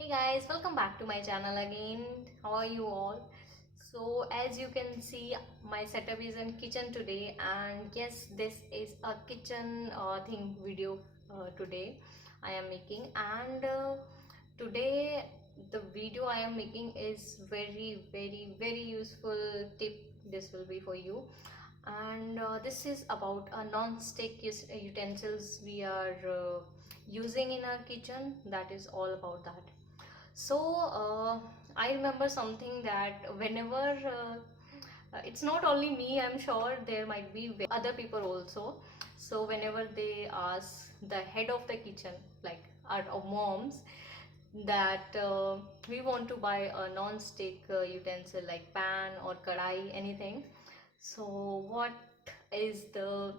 Hey guys, welcome back to my channel again. How are you all? So as you can see, my setup is in kitchen today, and yes, this is a kitchen thing video today I am making. And today the video I am making is very useful tip. This will be for you, and this is about a non-stick utensils we are using in our kitchen. That is all about that. So I remember something that whenever it's not only me, I'm sure there might be other people also. So whenever they ask the head of the kitchen, like our moms, that we want to buy a non-stick utensil like pan or kadai, anything. So what is the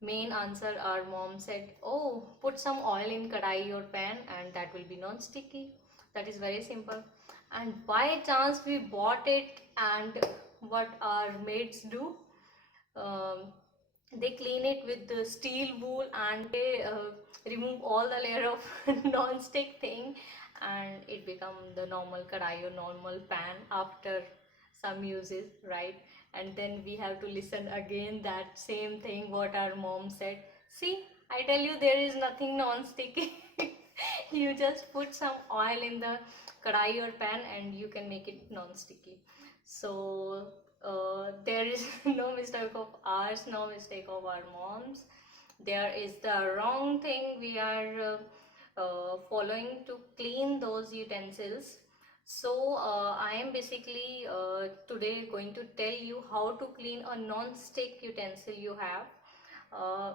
main answer? Our mom said, oh, put some oil in kadai or pan and that will be non-sticky. That is very simple. And by chance we bought it, and what our maids do, um, they clean it with the steel wool, and they remove all the layer of non-stick thing, and it become the normal kadai or normal pan after some uses, right? And then we have to listen again that same thing what our mom said. See, I tell you, there is nothing non-sticky. You just put some oil in the kadai or pan and you can make it non-sticky. So there is no mistake of ours, no mistake of our moms. There is the wrong thing we are following to clean those utensils. So I am basically today going to tell you how to clean a non-stick utensil you have. Uh,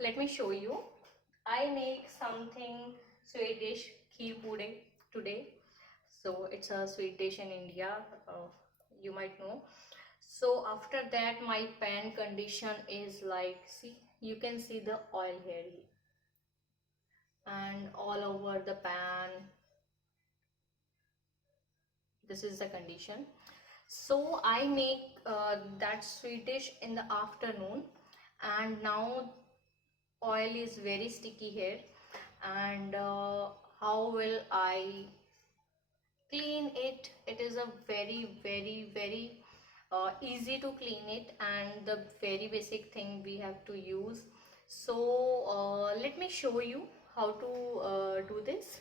Let me show you. I make something Swedish kheer pudding today. So it's a sweet dish in India, you might know. So after that, my pan condition is like, see, you can see the oil here and all over the pan. This is the condition. So I make that sweet dish in the afternoon, and now oil is very sticky here. And how will I clean it? It is a very easy to clean it, and the very basic thing we have to use. So let me show you how to do this.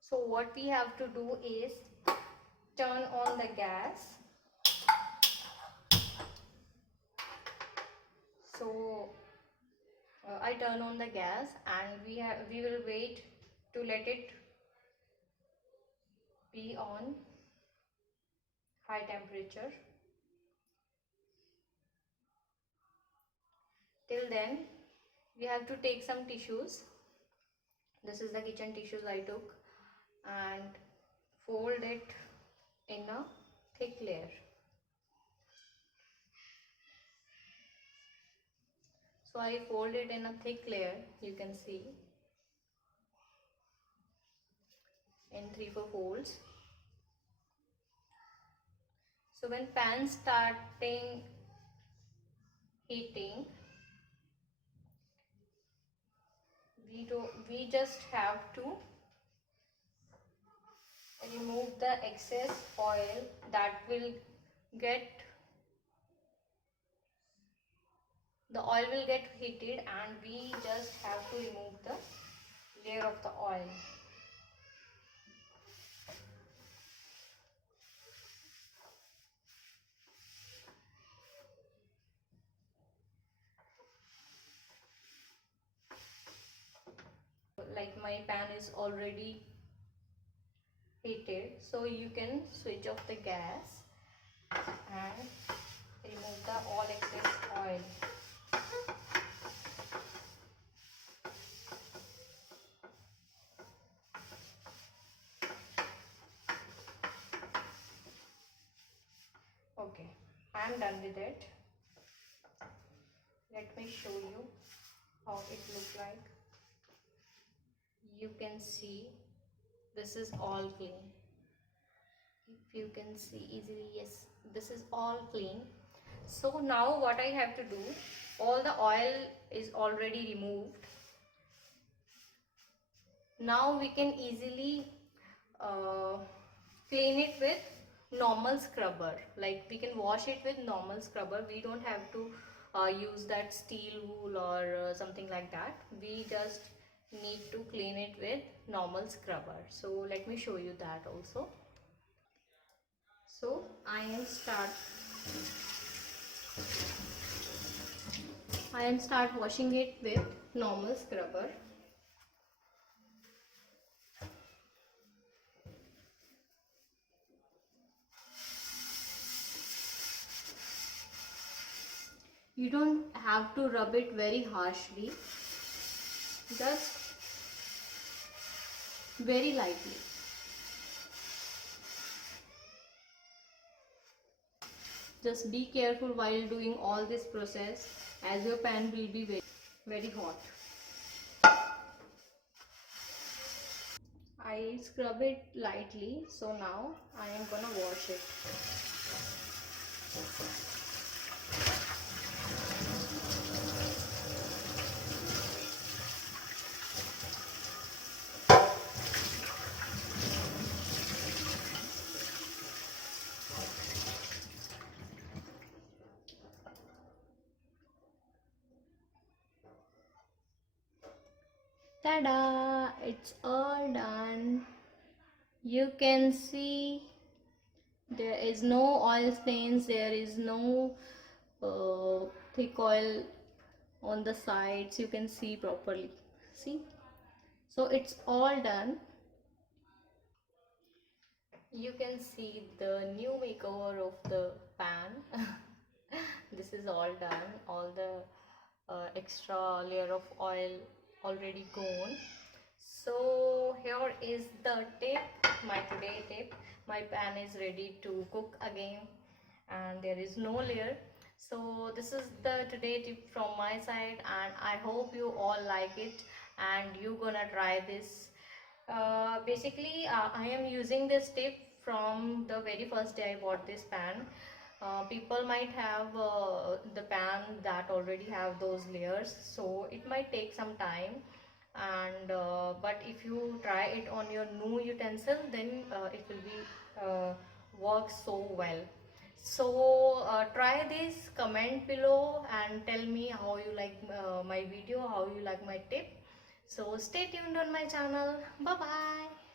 So what we have to do is turn on the gas. So I turn on the gas, and we will wait to let it be on high temperature. Till then, we have to take some tissues. This is the kitchen tissues I took, and fold it in a thick layer. So I fold it in a thick layer, you can see, in 3-4 folds. So when pan starting heating, we just have to remove the excess oil that will get, the oil will get heated, and we just have to remove the layer of the oil. Like my pan is already heated, so you can switch off the gas and remove the all excess oil. Okay, I am done with it. Let me show you how it looks like. You can see this is all clean. If you can see easily, yes, this is all clean. So now what I have to do, all the oil is already removed. Now we can easily uh, clean it with normal scrubber. Like we can wash it with normal scrubber. We don't have to use that steel wool or something like that. We just need to clean it with normal scrubber. So let me show you that also. So I am start washing it with normal scrubber. You don't have to rub it very harshly, just very lightly. Just be careful while doing all this process, as your pan will be very hot. I scrub it lightly, so now I am gonna wash it. Tada! It's all done. You can see there is no oil stains, there is no thick oil on the sides. You can see properly. See? So it's all done. You can see the new makeover of the pan. This is all done. All the extra layer of oil already gone. So here is the tip, my today tip. My pan is ready to cook again and there is no layer. So this is the today tip from my side, and I hope you all like it and you gonna try this. Basically I am using this tip from the very first day I bought this pan. People might have the pan that already have those layers, so it might take some time, and but if you try it on your new utensil, then it will be work so well. So try this, comment below and tell me how you like my video, how you like my tip. So stay tuned on my channel. Bye bye.